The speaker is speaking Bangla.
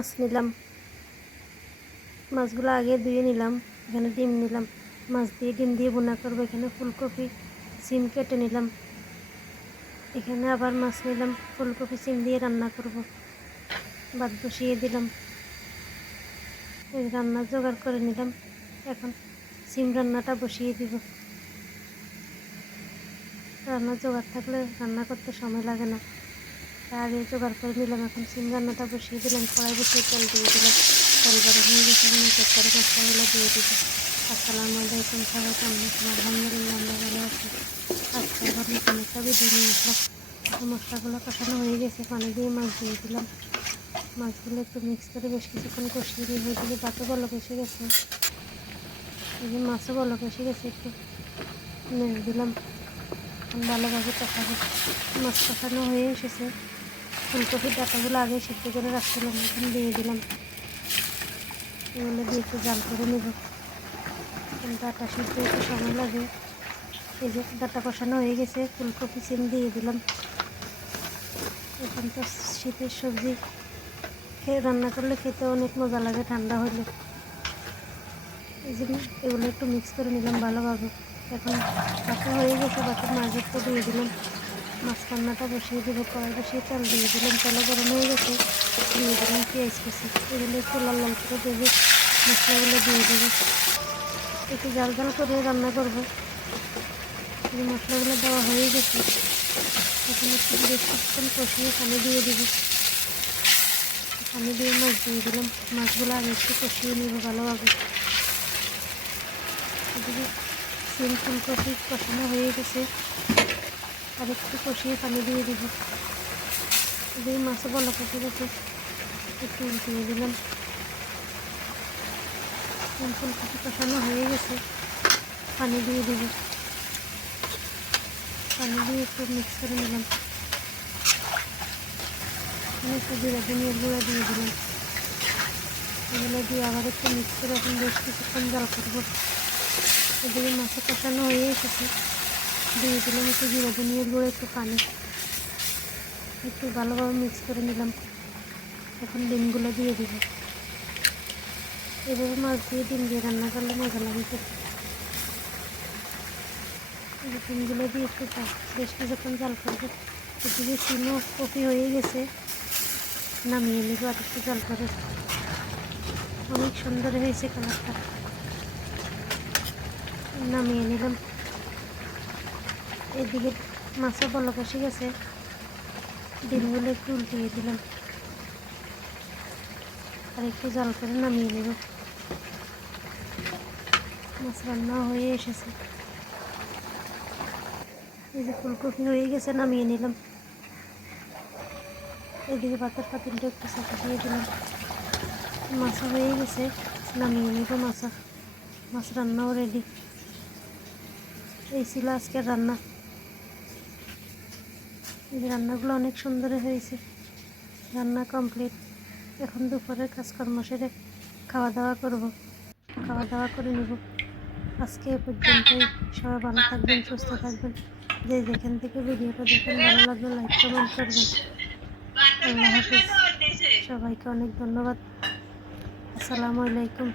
মাছ নিলাম, মাছগুলো আগে ধুয়ে নিলাম। এখানে ডিম নিলাম, মাছ দিয়ে ডিম দিয়ে বোনা করবো। এখানে ফুলকপি সিম কেটে নিলাম। এখানে আবার মাছ নিলাম, ফুলকপি সিম দিয়ে রান্না করব। ভাত বসিয়ে দিলাম, এই রান্না জোগাড় করে নিলাম। এখন সিম রান্নাটা বসিয়ে দিব। রান্না জোগাড় থাকলে রান্না করতে সময় লাগে না, আগে জোগাড় করে নিলাম। এখন সিম রান্নাটা বসিয়ে দিলাম, কড়াই বসিয়ে তেল দিয়ে দিলাম। তেল গরম হয়ে গেছে, এখন এক এক করে মশলাগুলো দিয়ে দিব। আসসালামু আলাইকুম, সবাই কেমন আছেন? আলহামদুলিল্লাহ আমরা ভালো আছি। আজকে আবার নতুন একটা ভিডিও নিয়ে আসলাম। মশলাগুলো কষানো হয়ে গেছে, পানি দিয়ে মাছ দিয়ে দিলাম। মাছগুলো একটু মিক্স করে বেশ কিছুক্ষণ কষিয়ে দিয়ে হয়ে দিকে ভাতও বলক এসে গেছে, এই যে মাছও বলক এসে গেছে, একটু নেড়ে দিলাম। ভালোভাবে কষাবো। মাছ কষানো হয়ে এসেছে, ফুলকপির ডাঁটাগুলো আগে সিদ্ধ করে রাখছিলাম, এখন দিয়ে দিলাম। এগুলো দিয়ে একটু জাল করে নেব, ডাঁটা সিদ্ধ একটু সময় লাগে। এই যে ডাঁটা কষানো হয়ে গেছে, ফুলকপি সিম দিয়ে দিলাম। এখন তো শীতের সবজি রান্না করলে খেতে অনেক মজা লাগে ঠান্ডা হলে। এই যে এগুলো একটু মিক্স করে নিলাম ভালোভাবে। এখন ভাতও হয়ে গেছে, ভাতের মাছ একটু দিয়ে দিলাম। মাছ রান্নাটা বসিয়ে দেবো, কড়াই বসিয়ে তেল দিয়ে দিলাম। তেলে গরম হয়ে গেছে, দিয়ে দিলাম পেঁয়াজ কুচি। এগুলো একটু লাল লাল করে দেবো, মশলাগুলো দিয়ে দেবো। একটু জাল জাল করে রান্না করবো। এই মশলাগুলো দেওয়া হয়ে গেছে, এখন একটু বেশ কিছুক্ষণ কষিয়ে পানি দিয়ে দেবো। পানি দিয়ে মাছ দিয়ে দিলাম। মাছগুলো আগে একটু কষিয়ে নেবো ভালোভাবে। এদিকে সিম ফুলকপি কষানো হয়ে গেছে, আর একটু কষিয়ে পানি দিয়ে দিব। এদিকে মাছও বলক এসে গেছে, একটু উল্টিয়ে দিলাম। সিম ফুলকপি কষানো হয়ে গেছে, পানি দিয়ে দিব। পানি দিয়ে একটু মিক্স করে নিলাম। একটু জিরা ধনিয়ার গুঁড়া দিয়ে দিলাম। এগুলো দিয়ে আবার একটু মিক্স করে এখন বেশ কিছুক্ষণ জাল করবো। এদিকে মাছে কষানো হয়ে এসেছে, দিয়ে দিলাম একটু জিরা ধনিয়ার গুঁড়ো, একটু পানি, একটু ভালোভাবে মিক্স করে নিলাম। এখন ডিমগুলো দিয়ে দিব। এভাবে মাছ দিয়ে ডিম দিয়ে রান্না করলে মজা লাগে খেতে। ডিমগুলো দিয়ে একটু বেশ কিছুক্ষণ জাল করবো। এদিকে সিমও কপি হয়ে গেছে, নামিয়ে নিব আর একটু জাল করে। অনেক সুন্দর হয়েছে কালারটা, নামিয়ে নিলাম। এদিকে মাছও বলক এসে গেছে, ডিমগুলো একটু উল্টিয়ে দিলাম, আর একটু জাল করে নামিয়ে নেব। মাছ রান্না হয়ে এসেছে, এই যে ফুলকপি হয়ে গেছে, নামিয়ে নিলাম। এদিকে ভাতের পাতিলটা একটু চাপা দিয়ে দিলাম। মাছও হয়ে গেছে, নামিয়ে নেব। মাছ রান্নাও রেডি। এই ছিল আজকের রান্না। এই রান্নাগুলো অনেক সুন্দর হয়েছে। রান্না কমপ্লিট। এখন দুপুরের কাজকর্ম সেরে খাওয়া দাওয়া করব, খাওয়া দাওয়া করে নেব। আজকে এ পর্যন্তই। সবাই ভালো থাকবেন, সুস্থ থাকবেন। যে যেখান থেকে ভিডিওটা দেখেন, ভালো লাগলে লাইক কমেন্ট করবেন। আল্লাহ হাফিজ, সবাইকে অনেক ধন্যবাদ। আসসালামু আলাইকুম।